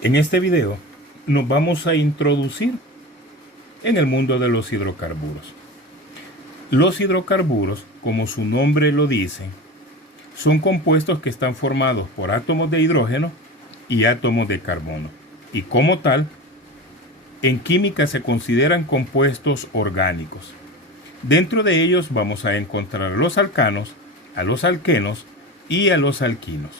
En este video nos vamos a introducir en el mundo de los hidrocarburos. Los hidrocarburos, como su nombre lo dice, son compuestos que están formados por átomos de hidrógeno y átomos de carbono, y como tal, en química se consideran compuestos orgánicos. Dentro de ellos vamos a encontrar a los alcanos, a los alquenos y a los alquinos.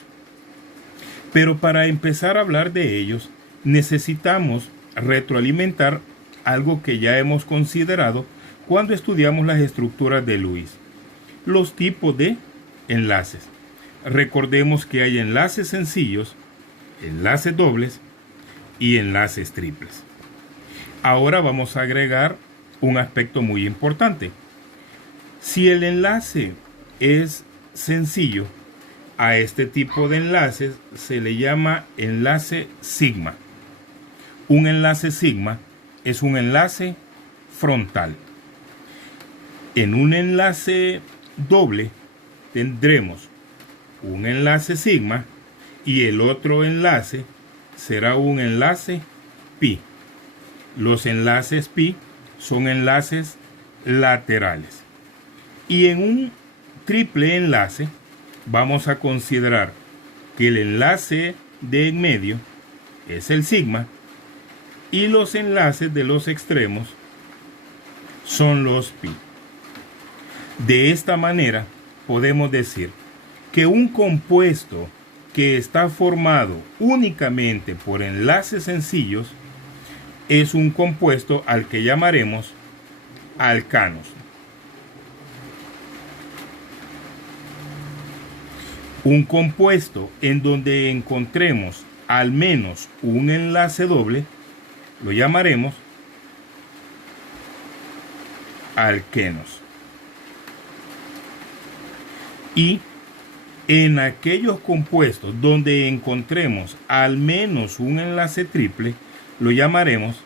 Pero para empezar a hablar de ellos, necesitamos retroalimentar algo que ya hemos considerado cuando estudiamos las estructuras de Lewis: los tipos de enlaces. Recordemos que hay enlaces sencillos, enlaces dobles y enlaces triples. Ahora vamos a agregar un aspecto muy importante. Si el enlace es sencillo, a este tipo de enlaces se le llama enlace sigma. Un enlace sigma es un enlace frontal. En un enlace doble tendremos un enlace sigma y el otro enlace será un enlace pi. Los enlaces pi son enlaces laterales. Y en un triple enlace vamos a considerar que el enlace de en medio es el sigma y los enlaces de los extremos son los pi. De esta manera podemos decir que un compuesto que está formado únicamente por enlaces sencillos es un compuesto al que llamaremos alcanos. Un compuesto en donde encontremos al menos un enlace doble lo llamaremos alquenos. Y en aquellos compuestos donde encontremos al menos un enlace triple lo llamaremos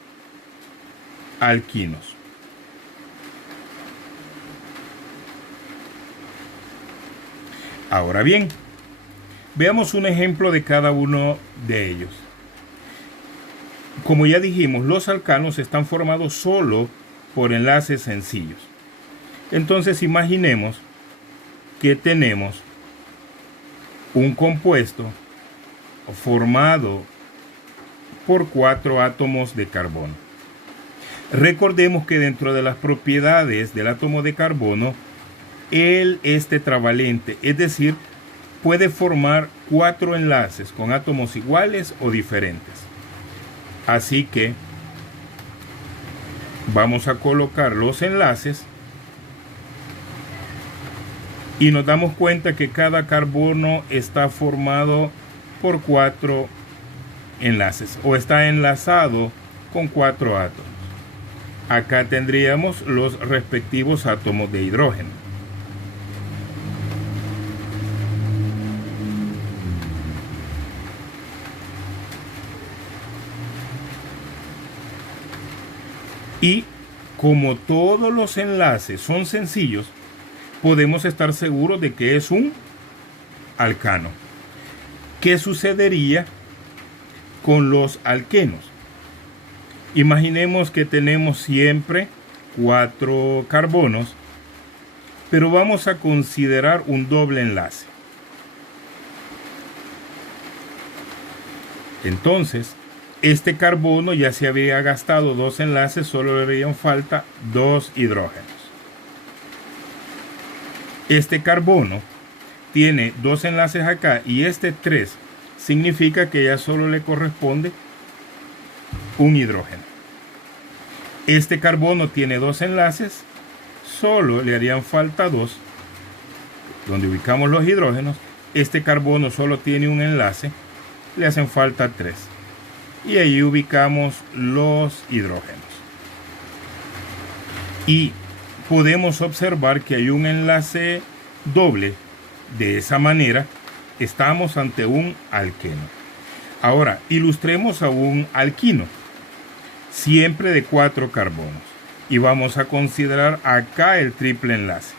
alquinos. Ahora bien, veamos un ejemplo de cada uno de ellos. Como ya dijimos, los alcanos están formados solo por enlaces sencillos. Entonces imaginemos que tenemos un compuesto formado por 4 átomos de carbono. Recordemos que dentro de las propiedades del átomo de carbono, él es tetravalente, es decir, puede formar 4 enlaces con átomos iguales o diferentes. Así que vamos a colocar los enlaces y nos damos cuenta que cada carbono está formado por 4 enlaces o está enlazado con 4 átomos. Acá tendríamos los respectivos átomos de hidrógeno. Y como todos los enlaces son sencillos, podemos estar seguros de que es un alcano. ¿Qué sucedería con los alquenos? Imaginemos que tenemos siempre 4 carbonos, pero vamos a considerar un doble enlace. Entonces, este carbono ya se había gastado 2 enlaces, solo le harían falta 2 hidrógenos. Este carbono tiene 2 enlaces acá y este 3, significa que ya solo le corresponde un hidrógeno. Este carbono tiene 2 enlaces, solo le harían falta 2, donde ubicamos los hidrógenos. Este carbono solo tiene un enlace, le hacen falta 3. Y ahí ubicamos los hidrógenos. Y podemos observar que hay un enlace doble. De esa manera estamos ante un alqueno. Ahora ilustremos a un alquino, siempre de 4 carbonos, y vamos a considerar acá el triple enlace.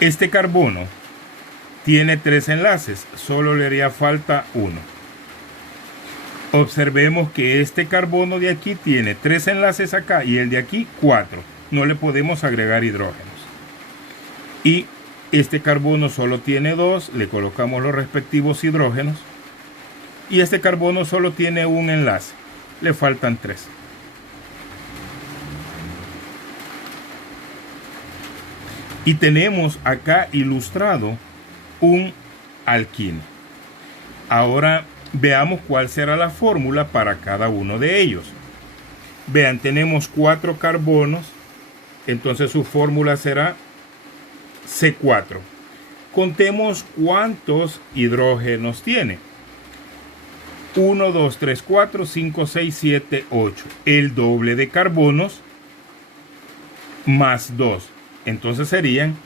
Este carbono tiene 3 enlaces, solo le haría falta uno. Observemos que este carbono de aquí tiene 3 enlaces acá y el de aquí 4. No le podemos agregar hidrógenos. Y este carbono solo tiene 2, le colocamos los respectivos hidrógenos. Y este carbono solo tiene un enlace, le faltan 3. Y tenemos acá ilustrado un alquino. Ahora veamos cuál será la fórmula para cada uno de ellos. Vean, tenemos 4 carbonos, entonces su fórmula será C4. Contemos cuántos hidrógenos tiene. 1, 2, 3, 4, 5, 6, 7, 8. El doble de carbonos más 2. Entonces serían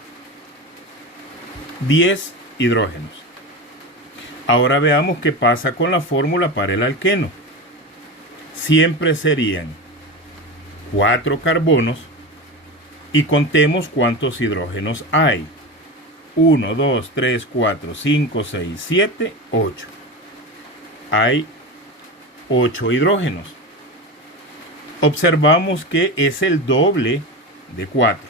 10 hidrógenos. Ahora veamos qué pasa con la fórmula para el alqueno. Siempre serían 4 carbonos y contemos cuántos hidrógenos hay. 1, 2, 3, 4, 5, 6, 7, 8. Hay 8 hidrógenos. Observamos que es el doble de 4.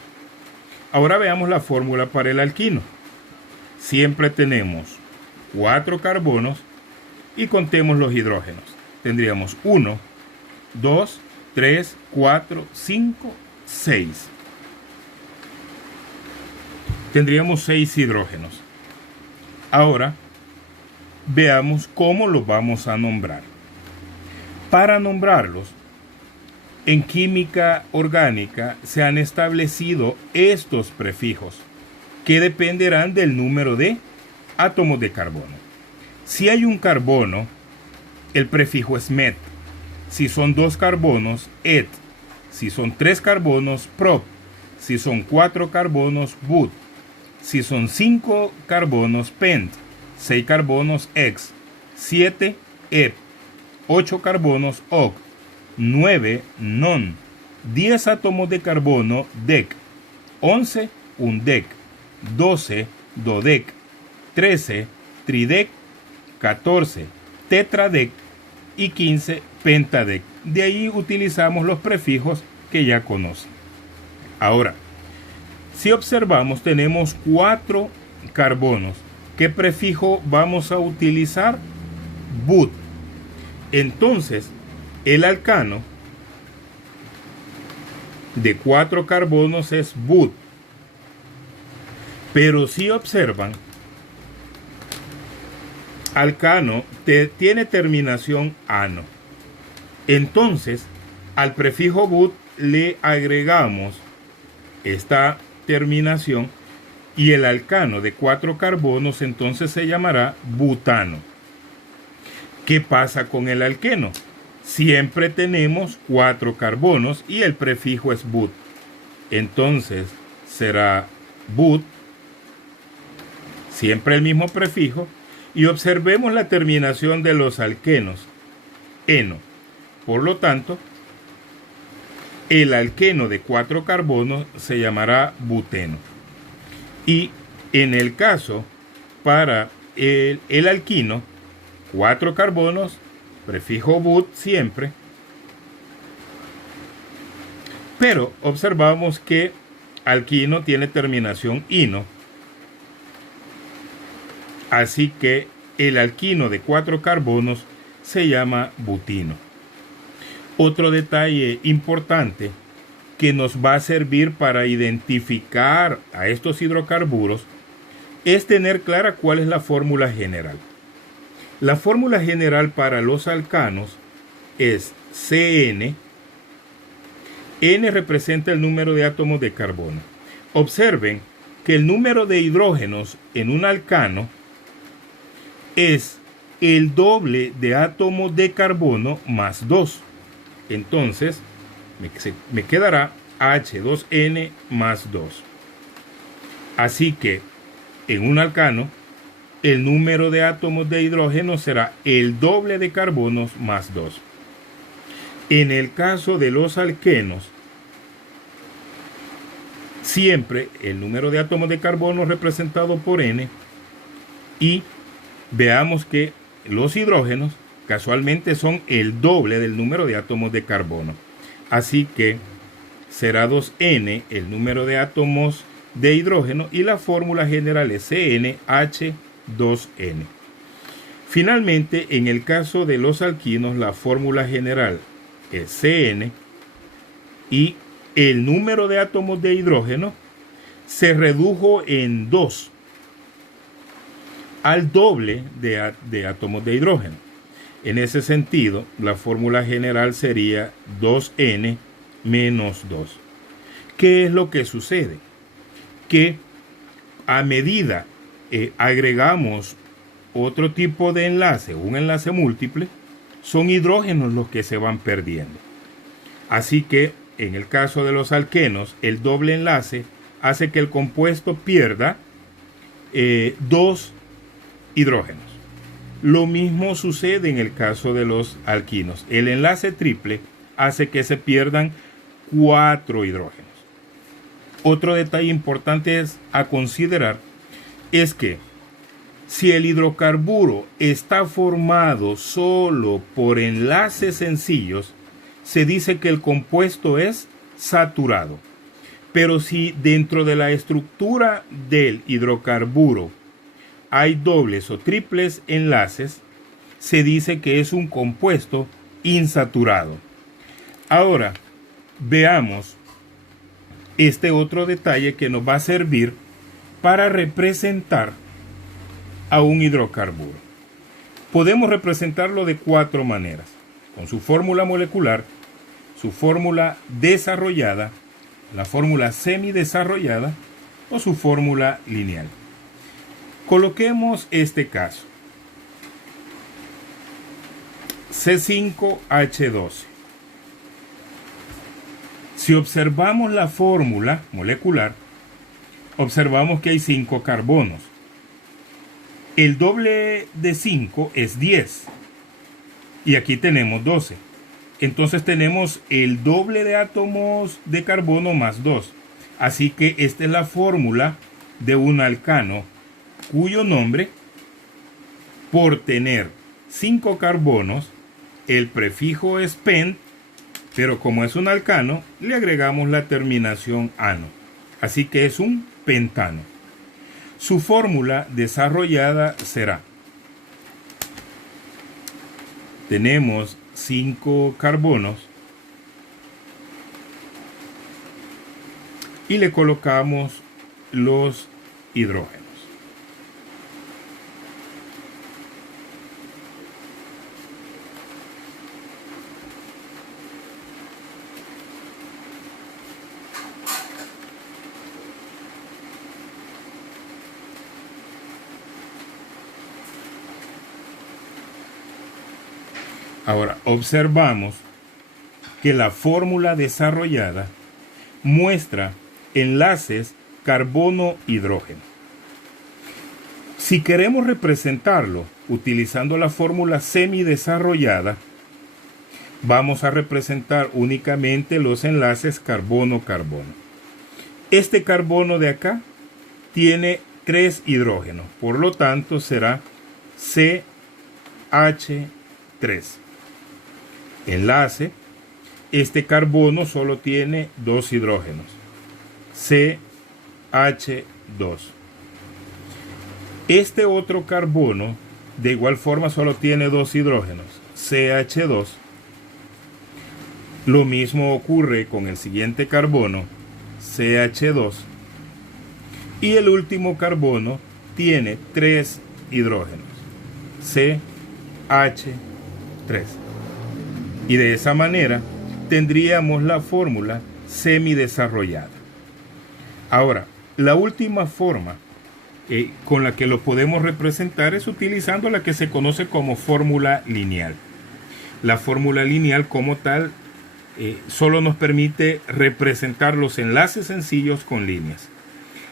Ahora veamos la fórmula para el alquino. Siempre tenemos 4 carbonos y contemos los hidrógenos. Tendríamos 1, 2, 3, 4, 5, 6. Tendríamos 6 hidrógenos. Ahora veamos cómo los vamos a nombrar. Para nombrarlos, en química orgánica se han establecido estos prefijos que dependerán del número de átomos de carbono. Si hay un carbono, el prefijo es met. Si son 2 carbonos, et. Si son 3 carbonos, prop. Si son 4 carbonos, but. Si son 5 carbonos, pent. 6 carbonos, ex. 7, ep. 8 carbonos, oc. 9, non. 10 átomos de carbono, dec. 11, undec. 12, dodec. 13, tridec. 14, tetradec. Y 15, pentadec. De ahí utilizamos los prefijos que ya conocen. Ahora, si observamos, tenemos 4 carbonos. ¿Qué prefijo vamos a utilizar? But. Entonces, el alcano de 4 carbonos es but. Pero si observan, alcano tiene terminación ano. Entonces, al prefijo but le agregamos esta terminación y el alcano de 4 carbonos entonces se llamará butano. ¿Qué pasa con el alqueno? Siempre tenemos 4 carbonos y el prefijo es but. Entonces será but, siempre el mismo prefijo, y observemos la terminación de los alquenos, eno. Por lo tanto, el alqueno de 4 carbonos se llamará buteno. Y en el caso para el alquino, 4 carbonos, prefijo but siempre. Pero observamos que alquino tiene terminación ino. Así que el alquino de 4 carbonos se llama butino. Otro detalle importante que nos va a servir para identificar a estos hidrocarburos es tener clara cuál es la fórmula general. La fórmula general para los alcanos es CN. N representa el número de átomos de carbono. Observen que el número de hidrógenos en un alcano es el doble de átomos de carbono más 2. Entonces, me quedará H2N más 2. Así que, en un alcano, el número de átomos de hidrógeno será el doble de carbonos más 2. En el caso de los alquenos, siempre el número de átomos de carbono representado por N Y veamos que los hidrógenos casualmente son el doble del número de átomos de carbono. Así que será 2N el número de átomos de hidrógeno y la fórmula general es CnH2n. Finalmente, en el caso de los alquinos, la fórmula general es Cn y el número de átomos de hidrógeno se redujo en 2 al doble de átomos de hidrógeno. En ese sentido, la fórmula general sería 2n menos 2. ¿Qué es lo que sucede? Que a medida agregamos otro tipo de enlace, un enlace múltiple, son hidrógenos los que se van perdiendo. Así que en el caso de los alquenos, el doble enlace hace que el compuesto pierda 2 hidrógenos. Lo mismo sucede en el caso de los alquinos. El enlace triple hace que se pierdan 4 hidrógenos. Otro detalle importante a considerar es que si el hidrocarburo está formado solo por enlaces sencillos, se dice que el compuesto es saturado. Pero si dentro de la estructura del hidrocarburo hay dobles o triples enlaces, se dice que es un compuesto insaturado. Ahora, veamos este otro detalle que nos va a servir para representar a un hidrocarburo. Podemos representarlo de 4 maneras: con su fórmula molecular, su fórmula desarrollada, la fórmula semidesarrollada o su fórmula lineal. Coloquemos este caso. C5H12. Si observamos la fórmula molecular, observamos que hay 5 carbonos. El doble de 5 es 10. Y aquí tenemos 12. Entonces tenemos el doble de átomos de carbono más 2. Así que esta es la fórmula de un alcano cuyo nombre, por tener 5 carbonos, el prefijo es pen, pero como es un alcano, le agregamos la terminación ano. Así que es un pentano. Su fórmula desarrollada será: tenemos 5 carbonos y le colocamos los hidrógenos. Ahora, observamos que la fórmula desarrollada muestra enlaces carbono-hidrógeno. Si queremos representarlo utilizando la fórmula semidesarrollada, vamos a representar únicamente los enlaces carbono-carbono. Este carbono de acá tiene 3 hidrógenos, por lo tanto será CH3. Enlace, este carbono solo tiene 2 hidrógenos, CH2. Este otro carbono de igual forma solo tiene 2 hidrógenos, CH2. Lo mismo ocurre con el siguiente carbono, CH2. Y el último carbono tiene 3 hidrógenos, CH3. Y de esa manera tendríamos la fórmula semidesarrollada. Ahora, la última forma con la que lo podemos representar es utilizando la que se conoce como fórmula lineal. La fórmula lineal como tal solo nos permite representar los enlaces sencillos con líneas.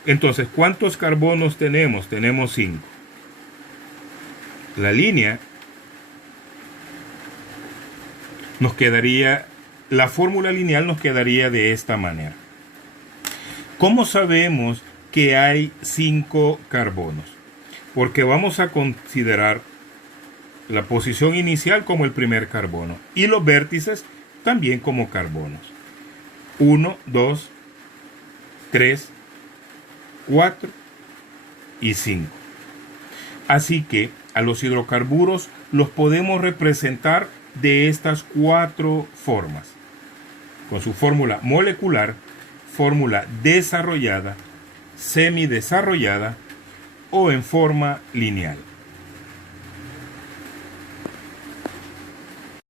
Entonces, ¿cuántos carbonos tenemos? Tenemos 5. La línea nos quedaría, la fórmula lineal nos quedaría de esta manera. ¿Cómo sabemos que hay 5 carbonos? porque vamos a considerar la posición inicial como el primer carbono y los vértices también como carbonos. 1, 2, 3, 4 y 5. Así que a los hidrocarburos los podemos representar de estas 4 formas, con su fórmula molecular, fórmula desarrollada, semidesarrollada o en forma lineal.